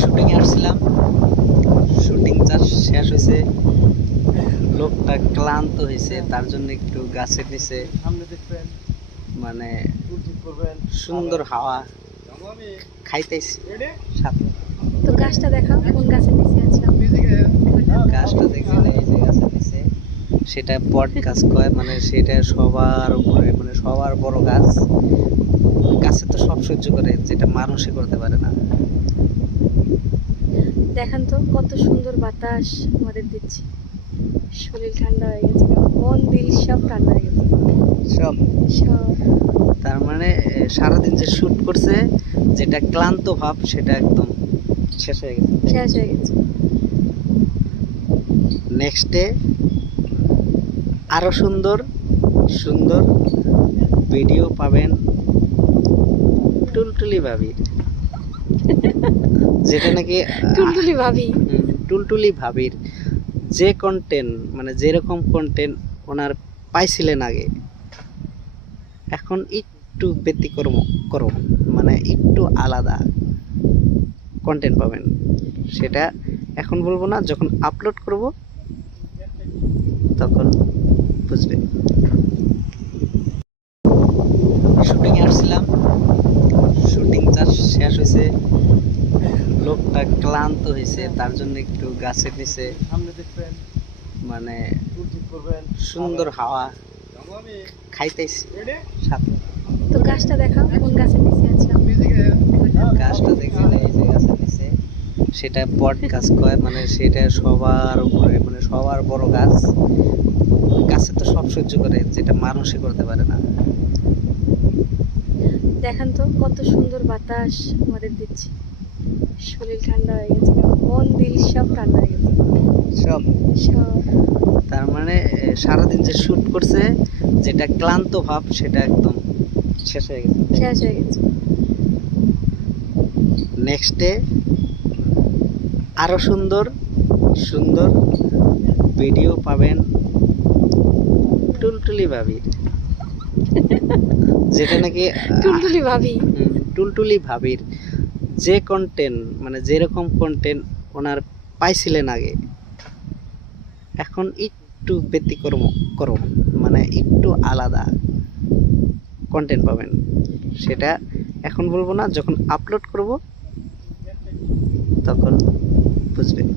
Shooting এ আসছিলাম, shooting শেষ হয়েছে, লোকটা ক্লান্ত হয়েছে, তার জন্য একটু গাছের নিচে মানে সুন্দর হাওয়া খাইতেছি সাথে। তো গাছটা দেখাও, কোন গাছের নিচে আছে? গাছটা দেখছি না, এই যে গাছের নিচে, সেটা বট গাছ কয়, মানে সেটা সবার উপরে, মানে সবার বড় গাছ। গাছে তো সব সহ্য করে, যেটা মানুষই করতে পারে না। দেখান তো কত সুন্দর বাতাস আমাদের দিচ্ছে, শরীর ঠান্ডা হয়ে গেছে, মন দিল সব ঠান্ডা হয়ে গেছে সব সব। তার মানে সারাদিন যে শুট করছে, যেটা ক্লান্ত ভাব সেটা একদম শেষ হয়ে গেছে। শেষ হয়ে গেছে। নেক্সট ডে আরো সুন্দর সুন্দর ভিডিও পাবেন টুলটুলি ভাবির, যেটা নাকি টুলটুলি ভাবি। টুলটুলি ভাবির যে কন্টেন্ট, মানে যেরকম কন্টেন্ট ওনার পাইছিলেন আগে, এখন একটু ব্যতিক্রম করম, মানে একটু আলাদা কন্টেন্ট পাবেন। সেটা এখন বলবো না, যখন আপলোড করব তখন বুঝবেন। শুটিং এ আসছিলাম, শুটিং শেষ হয়েছে, লোকটা ক্লান্ত হয়েছে, তার জন্য একটু গাছের নিচে মানে সুন্দর হাওয়া খাইতেছি সাথে। তো গাছটা দেখাও, কোন গাছের নিচে আছে? গাছটা দেখছি না, এই যে গাছের নিচে, সেটা বট গাছ কয়, মানে সেটা সবার উপরে, মানে সবার বড় গাছ। গাছে তো সব সহ্য করে, যেটা মানুষই করতে পারে না। দেখান তো কত সুন্দর বাতাস আমাদের দিচ্ছে, শরীর ঠান্ডা হয়ে গেছে, মন দিল সব ঠান্ডা হয়ে গেছে সব সব। তার মানে সারাদিন যে শুট করছে, যেটা ক্লান্ত ভাব সেটা একদম শেষ হয়ে গেছে। শেষ হয়ে গেছে। নেক্সট ডে আরো সুন্দর সুন্দর ভিডিও পাবেন টুলটুলি ভাবির, যেটা নাকি টুলটুলি ভাবি। টুলটুলি ভাবির যে কন্টেন্ট, মানে যেরকম কন্টেন্ট ওনার পাইছিলেন আগে, এখন একটু ব্যতিক্রম করম, মানে একটু আলাদা কন্টেন্ট পাবেন। সেটা এখন বলবো না, যখন আপলোড করব তখন বুঝবেন।